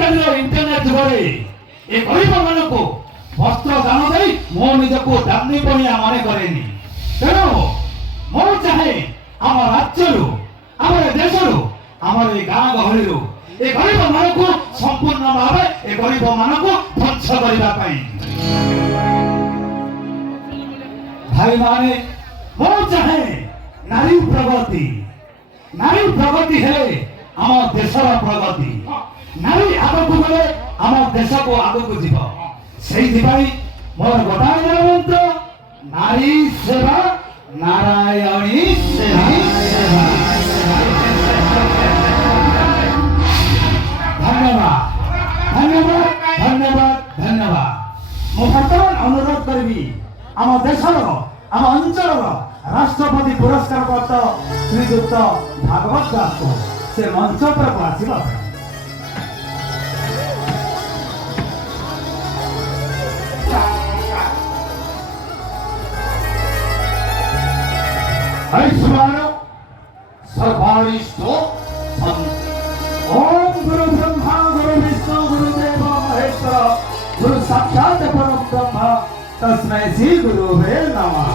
ଆଜିକାଲିର ଇଣ୍ଟରନେଟ ଯୁଗରେ ଏ ଗରିବ ମାନଙ୍କୁ ବସ୍ତ୍ର ଦାନ ଦେଇ ମୁଁ ନିଜକୁ ଦାନୀ ପଣିଆ ମନେ କରେନି। ତେଣୁ ମୁଁ ଚାହେଁ ଆମ ରାଜ୍ୟରୁ, ଆମର ଦେଶରୁ, ଆମର ଏ ଗାଁ ଗହଳିରୁ ଏ ଗରିବ ମାନଙ୍କୁ ସମ୍ପୂର୍ଣ୍ଣ ଭାବେ ଏ ଗରିବ ମାନଙ୍କୁ ଧ୍ୱଂସ କରିବା ପାଇଁ। ଭାଇମାନେ, ମୁଁ ଚାହେଁ ନାରୀ ପ୍ରଗତି। ନାରୀ ପ୍ରଗତି ହେଲେ ଆମ ଦେଶର ପ୍ରଗତି। ନାରୀ ଆଗକୁ ଗଲେ ଆମ ଦେଶକୁ ଆଗକୁ ଯିବ। ସେଇଥିପାଇଁ ମୋର ଗୋଟାଏ ମନ୍ତ୍ର, ନାରୀ ସେବା ନାରାୟଣୀ ସେବା। ଧନ୍ୟବାଦ ଧନ୍ୟବାଦ ଧନ୍ୟବାଦ ଧନ୍ୟବାଦ। ମୁଁ ବର୍ତ୍ତମାନ ଅନୁରୋଧ କରିବି ଆମ ଦେଶର, ଆମ ଅଞ୍ଚଳର ରାଷ୍ଟ୍ରପତି ପୁରସ୍କାର ପ୍ରାପ୍ତ ଶ୍ରୀଯୁକ୍ତ ଭାଗବତ ଦାସଙ୍କୁ ସେ ମଞ୍ଚ ଉପରକୁ ଆସିବା ପାଇଁ। ऐश्वर्य सर्वारिष्टो ओम गुरु ब्रह्मा गुरु विष्णु गुरुदेव महेश्वर गुरु साक्षात परम ब्रह्म तस्मै श्री गुरुवे नमः।